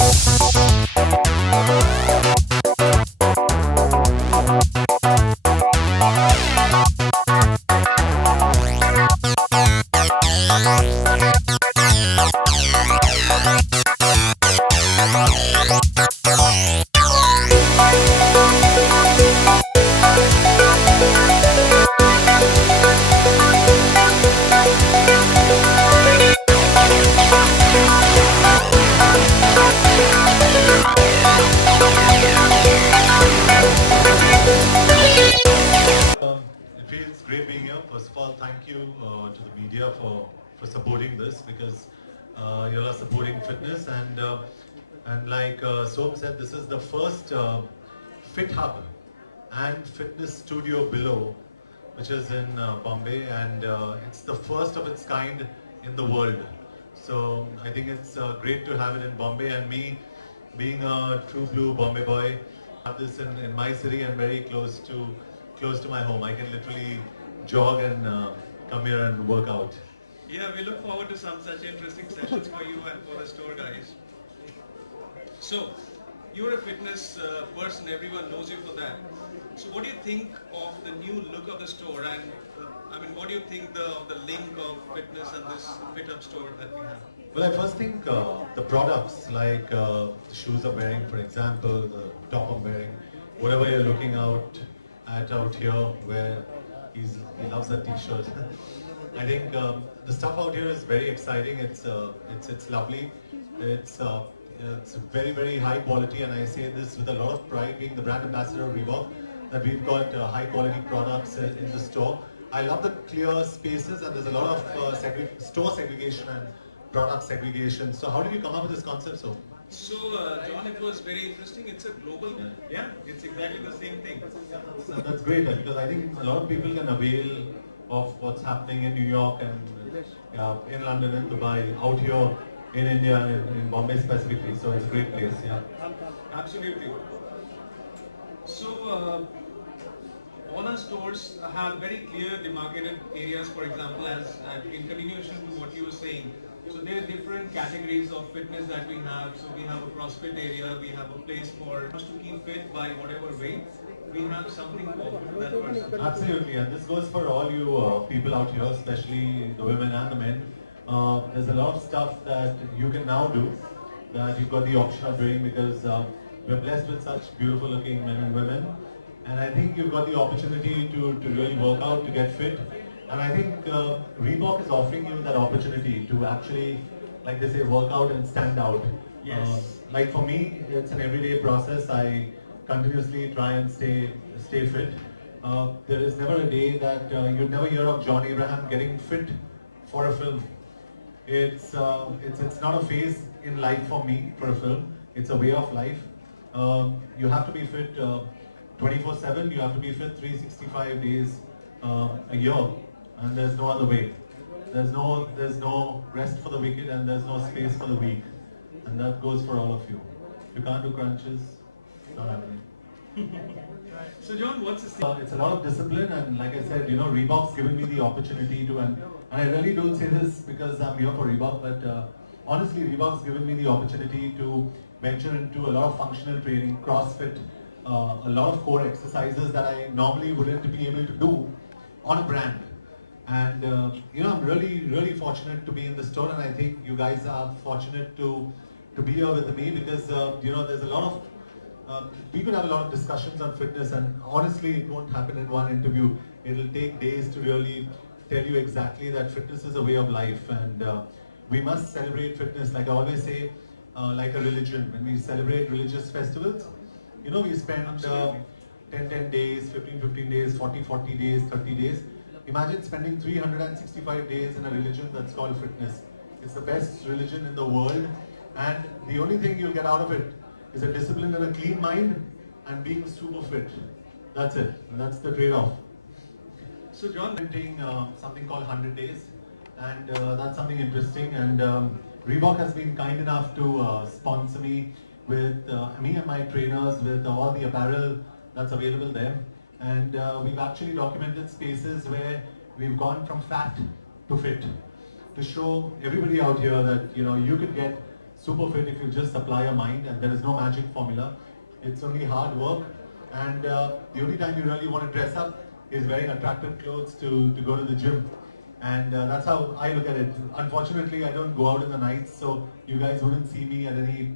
It feels great being here. First of all, thank you to the media for supporting this because you are supporting fitness and like Som said, this is the first Fit Hub and fitness studio below, which is in Bombay, and it's the first of its kind in the world. So I think it's great to have it in Bombay, and me being a true blue Bombay boy, have this in my city and very close to my home. I can literally jog and come here and work out. Yeah, we look forward to some such interesting sessions for you and for the store guys. So, you're a fitness person, everyone knows you for that. So what do you think of the new look of the store and I mean, what do you think of the link of fitness and this Fit Up store that we have? Well, I first think the products like the shoes I'm wearing, for example, the top I'm wearing, whatever you're looking out here, where he loves that T-shirt. I think the stuff out here is very exciting. It's lovely. It's it's very high quality, and I say this with a lot of pride, being the brand ambassador of Reebok, that we've got high quality products in the store. I love the clear spaces, and there's a lot of store segregation and product segregation. So how did you come up with this concept, so? So, John, it was very interesting. It's a global, yeah, it's exactly the same thing. So that's great because I think a lot of people can avail of what's happening in New York and in London, in Dubai, out here in India and in Bombay specifically. So it's a great place, yeah. Absolutely. So, all our stores have very clear demarcated areas, for example, as in continuation to what you were saying. So there are different categories of fitness that we have. So we have a CrossFit area, we have a place for us to keep fit by whatever way. We have something for that person. Absolutely, and this goes for all you people out here, especially the women and the men. There's a lot of stuff that you can now do that you've got the option of doing because we're blessed with such beautiful looking men and women. And I think you've got the opportunity to really work out, to get fit. And I think Reebok is offering you that opportunity to actually, like they say, work out and stand out. Yes. Like for me, it's an everyday process. I continuously try and stay fit. There is never a day that you'd never hear of John Abraham getting fit for a film. It's not a phase in life for me for a film. It's a way of life. You have to be fit 24/7. You have to be fit 365 days a year, and there's no other way. There's no rest for the wicked, and there's no space for the weak, and that goes for all of you. If you can't do crunches, it's not happening. So John, what's the It's a lot of discipline, and like I said, Reebok's given me the opportunity to, and I really don't say this because I'm here for Reebok, but honestly, Reebok's given me the opportunity to venture into a lot of functional training, CrossFit, a lot of core exercises that I normally wouldn't be able to do on a brand. And I'm really fortunate to be in the store, and I think you guys are fortunate to be here with me because there's a lot of people have a lot of discussions on fitness, and honestly, it won't happen in one interview. It'll take days to really tell you exactly that fitness is a way of life, and we must celebrate fitness. Like I always say, like a religion. When we celebrate religious festivals, we spend 10 days, 15 days, 40 days, 30 days. Imagine spending 365 days in a religion that's called fitness. It's the best religion in the world, and the only thing you'll get out of it is a discipline and a clean mind and being super fit. That's it. That's the trade-off. So John, I'm doing something called 100 Days, and that's something interesting. And Reebok has been kind enough to sponsor me with me and my trainers with all the apparel that's available there. And we've actually documented spaces where we've gone from fat to fit to show everybody out here that you could get super fit if you just apply your mind, and there is no magic formula. It's only hard work, and the only time you really want to dress up is wearing attractive clothes to go to the gym. And that's how I look at it. Unfortunately, I don't go out in the nights, so you guys wouldn't see me at any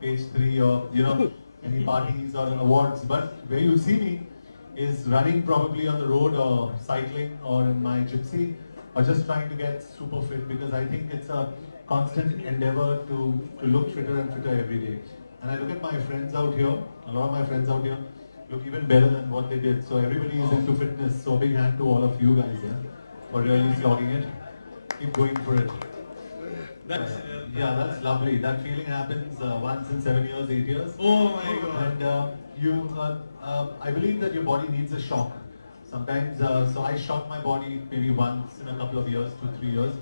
page 3 or any parties or awards. But where you see me is running probably on the road or cycling or in my gypsy or just trying to get super fit, because I think it's a constant endeavor to look fitter and fitter every day. And I look at my friends out here, a lot of my friends out here look even better than what they did. So everybody is into fitness. So big hand to all of you guys for really slogging it. Keep going for it. Yeah, that's lovely. That feeling happens once in 7 years, 8 years. Oh my God. And I believe that your body needs a shock. Sometimes, so I shock my body maybe once in a couple of years, 2-3 years.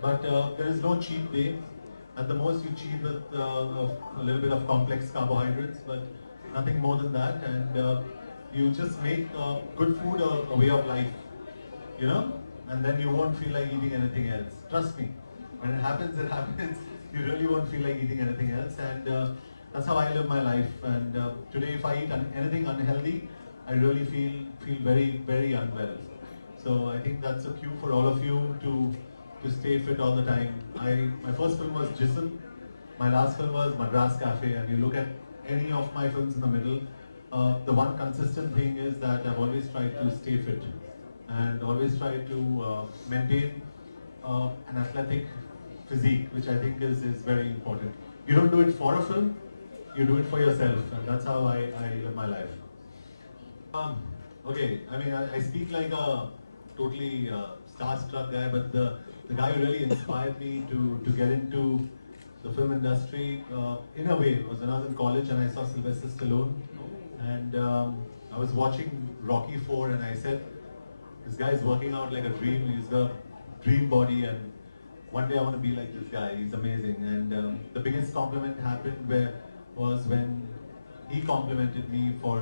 But there is no cheat day. At the most, you cheat with a little bit of complex carbohydrates, but nothing more than that. And you just make good food a way of life, and then you won't feel like eating anything else. Trust me, when it happens, it happens. You really won't feel like eating anything else, and that's how I live my life. And today, if I eat anything unhealthy, I really feel very, very unwell. So I think that's a cue for all of you to stay fit all the time. My first film was Jism. My last film was Madras Cafe, and you look at any of my films in the middle, the one consistent thing is that I've always tried to stay fit and always try to maintain an athletic physique, which I think is very important. You don't do it for a film, you do it for yourself, and that's how I live my life. Okay, I mean, I speak like a totally starstruck guy, but the guy who really inspired me to get into the film industry, in a way, was when I was in college and I saw Sylvester Stallone, and I was watching Rocky 4 and I said, this guy is working out like a dream, he's got a dream body, and one day I want to be like this guy, he's amazing. And the biggest compliment happened was when he complimented me for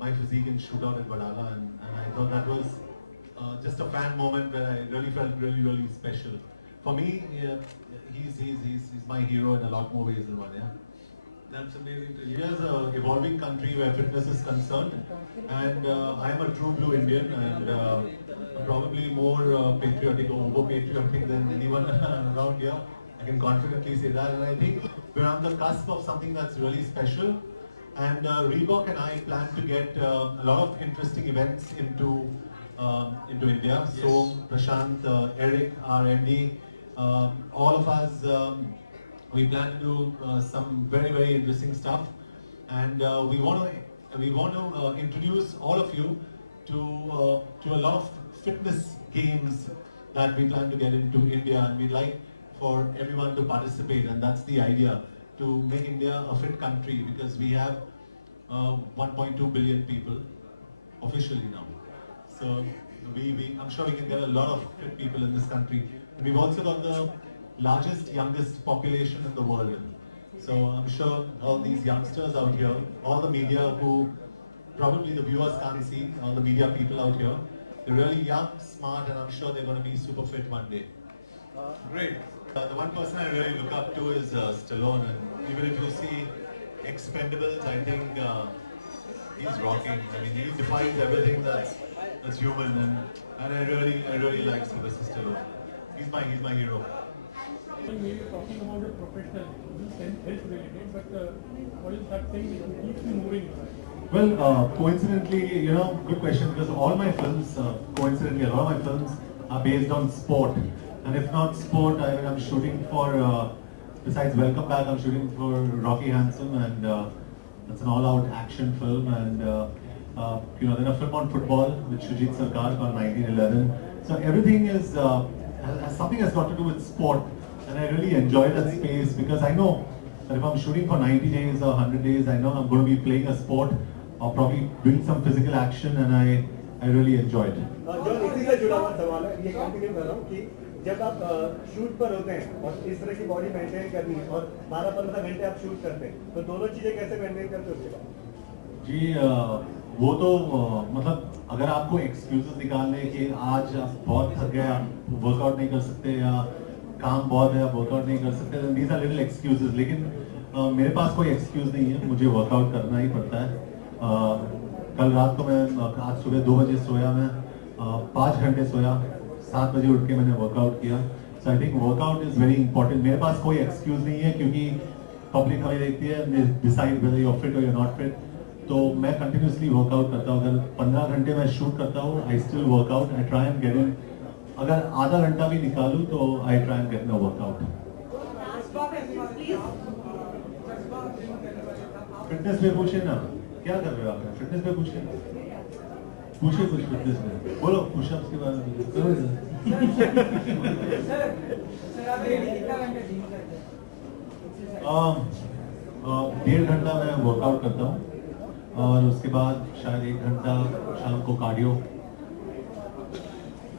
my physique in Shootout at Badala, and I thought that was just a fan moment where I really felt really special. For me, he's my hero in a lot more ways than one. Yeah. That's amazing to hear. India's an evolving country where fitness is concerned, and I am a true blue Indian, and I'm probably more patriotic or over patriotic than anyone around here. I can confidently say that, and I think we're on the cusp of something that's really special. And Reebok and I plan to get a lot of interesting events into India. Yes. So Prashant, Eric, our MD, all of us, we plan to do some very interesting stuff, and we want to introduce all of you to a lot of fitness games that we plan to get into India, and we'd like for everyone to participate, and that's the idea, to make India a fit country, because we have 1.2 billion people officially now. So I'm sure we can get a lot of fit people in this country. We've also got the largest, youngest population in the world. So I'm sure all these youngsters out here, all the media who probably the viewers can't see, all the media people out here, they're really young, smart, and I'm sure they're going to be super fit one day. Great. The one person I really look up to is Stallone, and even if you see Expendables, I think he's rocking. I mean, he defines everything that's human, and I really like Sylvester Stallone. He's my hero. We are talking about a professional, health related, but what is that thing that keeps you moving? Well, coincidentally, good question, because all my films, coincidentally, a lot of my films are based on sport. And if not sport, I'm shooting for, besides Welcome Back, I'm shooting for Rocky Handsome, and that's an all-out action film. And then a film on football with Shujit Sarkar called 1911. So everything is, something has got to do with sport. And I really enjoy that space, because I know that if I'm shooting for 90 days or 100 days, I know I'm going to be playing a sport or probably doing some physical action, and I really enjoy it. जो इसी से जुड़ा हुआ सवाल है, ये continue कर रहा हूँ कि जब आप शूट पर होते हैं और इस तरह की बॉडी मेंटेन करनी है और 12-15 घंटे आप शूट करते हैं, तो दोनों चीजें कैसे मेंटेन करते हो उसके बाद? जी, वो तो मतलब अगर आपको एक्सक्यूजेस निकालने कि आज आप बहुत थक गए, आप वर्कआउट नहीं कर सकते, या काम बहुत है, वर्कआउट नहीं कर सकते, these are little excuses. लेकिन मेरे पास कोई एक्सक्यूज नहीं है, मुझे वर्कआउट करना ही पड़ता है। कल रात को मैं आज सुबह 2 बजे सोया, मैं 5 घंटे सोया, 7 बजे उठ के मैंने वर्कआउट किया। So I think workout is very important. मेरे पास कोई एक्सक्यूज नहीं है, क्योंकि पब्लिक हमें देखती है, decide whether you are fit और यू आर नॉट फिट। तो मैं कंटिन्यूसली वर्कआउट करता हूँ। अगर 15 घंटे मैं शूट करता हूँ, I still workout, I try and get in. अगर आधा घंटा भी निकालूँ तो I try and get no workout. Fitness पे पूछे ना, क्या कर रहे हो आप? फिटनेस पे पूछे, पूछे कुछ फिटनेस में, बोलो पुशअप्स के बारे में करो। 1.5 घंटा मैं वर्कआउट करता हूँ और उसके बाद शायद 1 घंटा शाम को कार्डियो,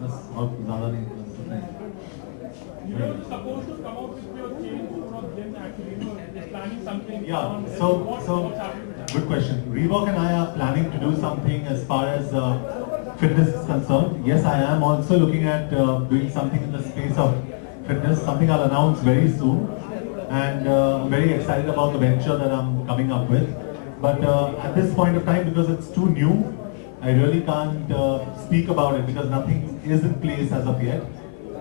बस, और ज़्यादा नहीं। You were supposed to come out with your change from them actually, you know, just planning something. Yeah, on so what's happening with that? good question. Reebok and I are planning to do something as far as fitness is concerned. Yes, I am also looking at doing something in the space of fitness, something I'll announce very soon. And I'm very excited about the venture that I'm coming up with. But at this point of time, because it's too new, I really can't speak about it because nothing is in place as of yet.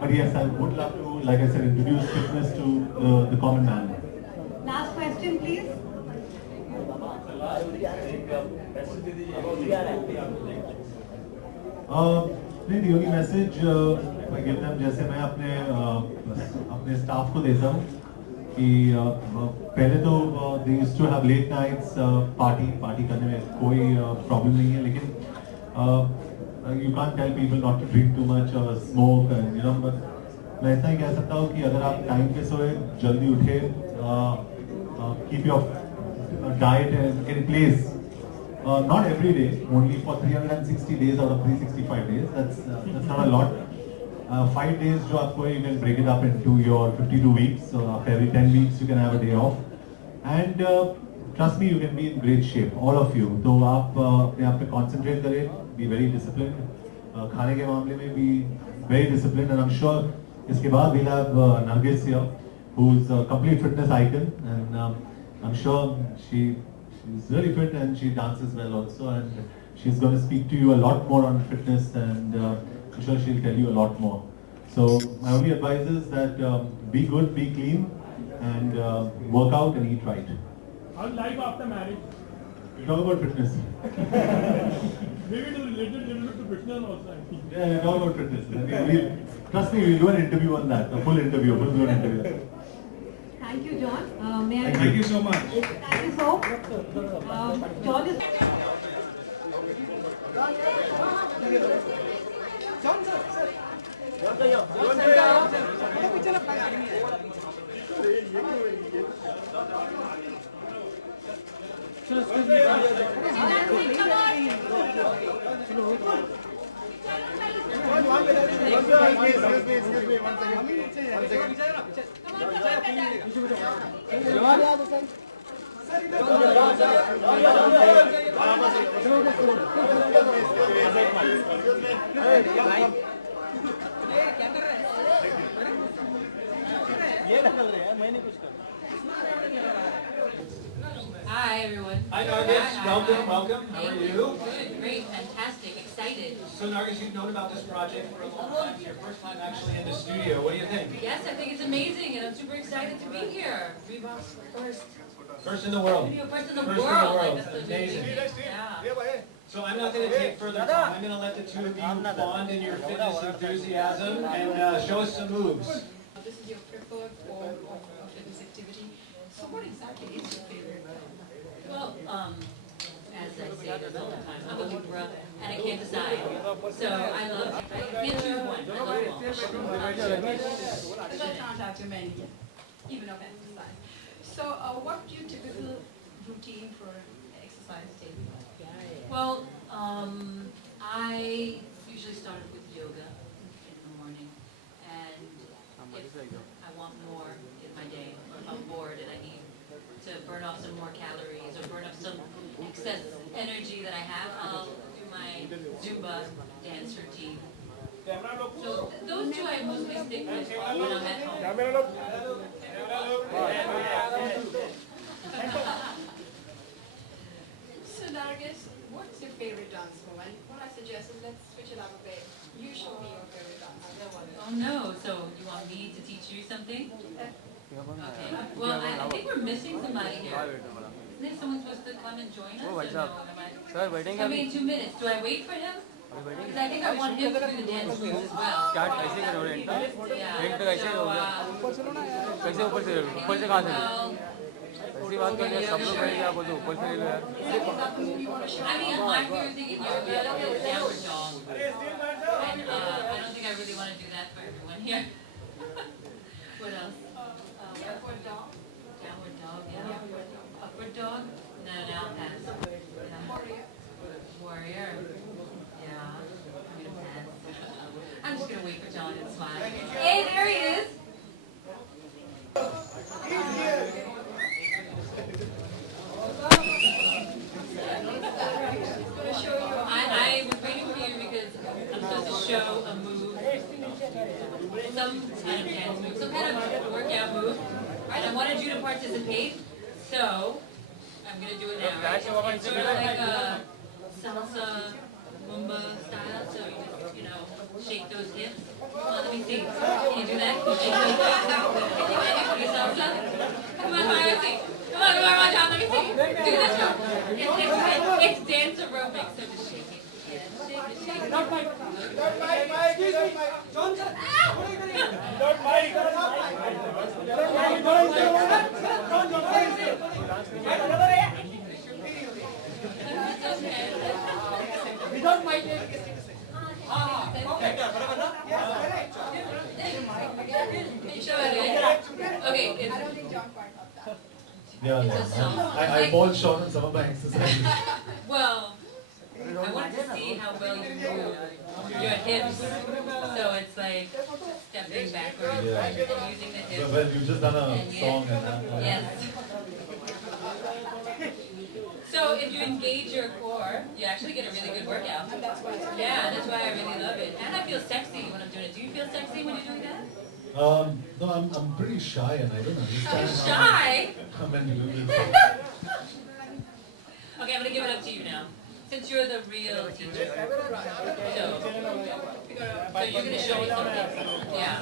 But yes, I would love to, like I said, introduce fitness to the common man. Last question, please. नहीं, the only message I give them, जैसे मैं अपने staff को देता हूँ कि पहले तो they used to have late nights party करने में कोई प्रॉब्लम नहीं है, लेकिन you can't tell people not to drink too much or smoke, and you know, but मैं इतना ही कह सकता हूँ कि अगर आप टाइम पे सोए, जल्दी उठे, keep your diet in place, not every day, only for 360 days out of 365 days. That's not a lot. 5 days जो आपको, you can break it up into your 52 weeks. So after every 10 weeks you can have a day off, and trust me, you can be in great shape, all of you. तो आप अपने आप पे concentrate करें, be very disciplined. खाने के मामले में be very disciplined, and I'm sure इसके बाद we'll have Nargis here, who's a complete fitness icon, and I'm sure she's really fit and she dances well also, and she's going to speak to you a lot more on fitness, and I'm sure she'll tell you a lot more. So my only advice is that be good, be clean, and work out and eat right. How's life after marriage? We talk about fitness. Maybe it is related little bit to fitness also, I think. Yeah, we talk about fitness. Trust me, we'll do an interview on that, a full interview, full blown interview. Thank you, John. May I? Thank Thank you so much. Thank you so. John is. Hi everyone. Hi Nargis, welcome, welcome. How are Thank you? Good, great, fantastic, excited. So Nargis, you've known about this project for a long time. It's your first time actually in the studio. What do you think? Yes, I think it's amazing and I'm super excited to be here. Reebok's first First in the world. studio, first in the First in the world. world. Like, that's Amazing. Yeah. So I'm not going to take further time. I'm going to let the two of you bond in your fitness enthusiasm and show us some moves. This is your preferred form of fitness activity. So what exactly is your favorite? Well, as I say this all the time, I'm a Libra and I can't decide. So I can't choose one. I love them all. I don't contact too many, even of exercise. So what do you typical routine for exercise daily? Well, I usually start with yoga in the morning, and if I want more in my day, or if I'm bored and I need to burn off some more calories or burn off some excess energy that I have, I'll do my Zumba dance routine. So those two I mostly stick with when I'm at home. So Nargis, what's your favorite dance move? And what I suggest is let's switch it up a bit. You show me your favorite dance move. Oh no, so you want me to teach you something? Okay. Well, I think we're missing somebody here. Isn't someone supposed to come and join us? Or no? Sir, waiting Coming in 2 minutes. Do I wait for him? Because I think I want him to do the dance moves as well. Start कैसे करोगे इनका Yeah. And तो कैसे So, होगा कैसे ऊपर से कहाँ से well, ऐसी बात करिए सब लोग बैठ गया बोलो ऊपर से ले लो यार I mean, I'm here thinking yoga is downward dog. And I don't think I really want to do that for everyone here. What else? Upward dog. Downward dog, yeah. Upward dog? No, I'll pass. Warrior. Warrior. Yeah, I'm gonna pass. I'm just gonna wait for John and smile. Hey, there he is! I was waiting for you because I'm supposed to show a move, some kind of dance move, some kind of workout move, and I wanted you to participate, so I'm gonna do it now. Right? It's sort of like a salsa, Mumba style, so you just, shake those hips. Come on, let me see. Can you do that? Can you shake those hips? Can you do salsa? Come on, Marcy. Come on, John, let me see. Do this one. It's dance aerobics, so just shake it. Yeah, shake it, shake it. Don't mind. Okay, I don't think John quite got that. I fall short on some of my exercises. well, I wanted to see how well you move your hips. So it's like stepping backwards Yeah. and using the hips. Well, you've just done a And song and Yes. So if you engage your core, you actually get a really good workout. And that's why it's Yeah, that's why I really love it. And I feel sexy when I'm doing it. Do you feel sexy when you're doing that? No, I'm pretty shy and I don't understand You're how shy? come and do this. Okay, I'm gonna give it up to you now. Since you're the real teacher. So you're gonna show me something. Yeah.